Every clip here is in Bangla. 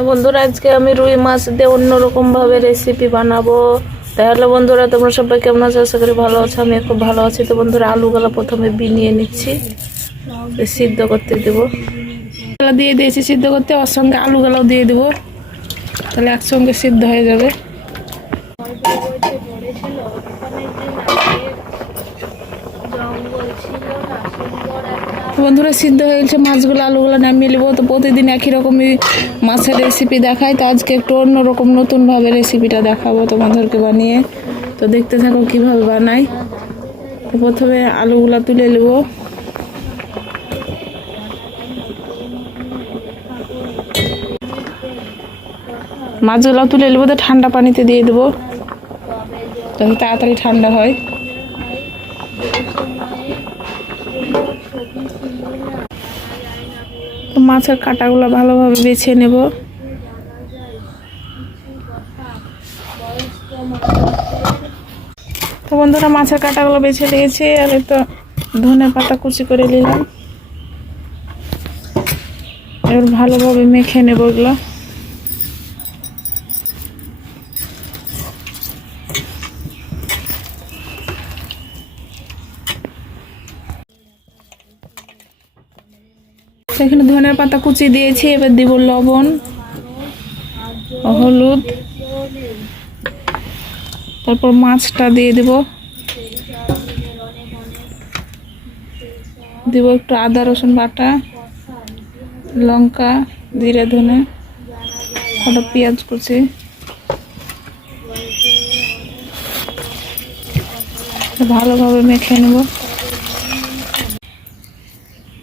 তো বন্ধুরা আজকে আমি রুই মাছ দিয়ে অন্যরকম ভাবে রেসিপি বানাবো। তাহলে বন্ধুরা তোমরা সবাই কেমন আছো? আশা করি ভালো আছো। আমি খুব ভালো আছি। তো বন্ধুরা আলুগুলো প্রথমে বিনিয়ে নিচ্ছি, সিদ্ধ করতে দেবো। দিয়ে দিয়েছি সিদ্ধ করতে, ওর সঙ্গে আলুগুলোও দিয়ে দেবো, তাহলে একসঙ্গে সিদ্ধ হয়ে যাবে। বন্ধুরা সিদ্ধ হয়ে গেছে মাছগুলো, আলুগুলো নামিয়ে নেবো। তো প্রতিদিন একই রকমই মাছের রেসিপি দেখাই, তো আজকে একটু অন্যরকম নতুনভাবে রেসিপিটা দেখাবো তোমাদেরকে বানিয়ে। তো দেখতে থাকো কিভাবে বানাই। তো প্রথমে আলুগুলো তুলে নেবো। মাছগুলো তুলে নেবো, তো ঠান্ডা পানিতে দিয়ে দেবো যাতে তাড়াতাড়ি ঠান্ডা হয়। মাছের কাঁটাগুলো ভালোভাবে বেছে নেব। তো বন্ধুরা মাছের কাঁটাগুলো বেছে নিয়েছি, আর তো ধনে পাতা কুচি করে নিলাম। এবার ভালোভাবে মেখে নেব এগুলো। এখানে ধনের পাতা কুচি দিয়েছি, এবার দিব লবণ, হলুদ, তারপর মাছটা দিয়ে দিব একটু আদা রসুন বাটা, লঙ্কা, জিরে, ধনে, কটা পেঁয়াজ কুচি, ভালোভাবে মেখে নেব।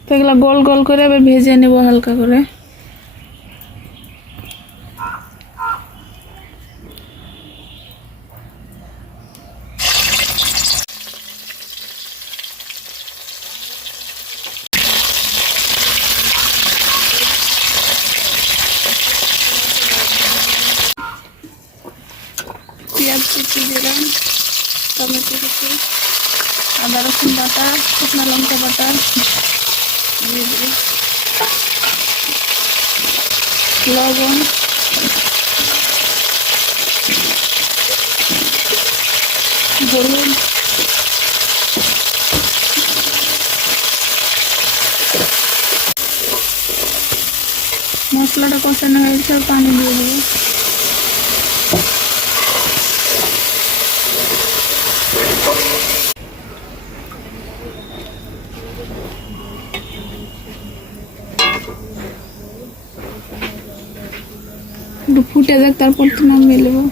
তো এগুলো গোল গোল করে এবার ভেজে নেব হালকা করে। পেঁয়াজ কুচি দিলাম, টমেটো কুচি, আদা রসুন বাটা, শুকনো লঙ্কা বাটা দিয়ে দিই, লবণ, হলুদ, মশলাটা কষানো হয়েছে, পানি দিয়ে দেবো। একটু ফুটে যাক, তারপর তো নামিয়ে নেবো।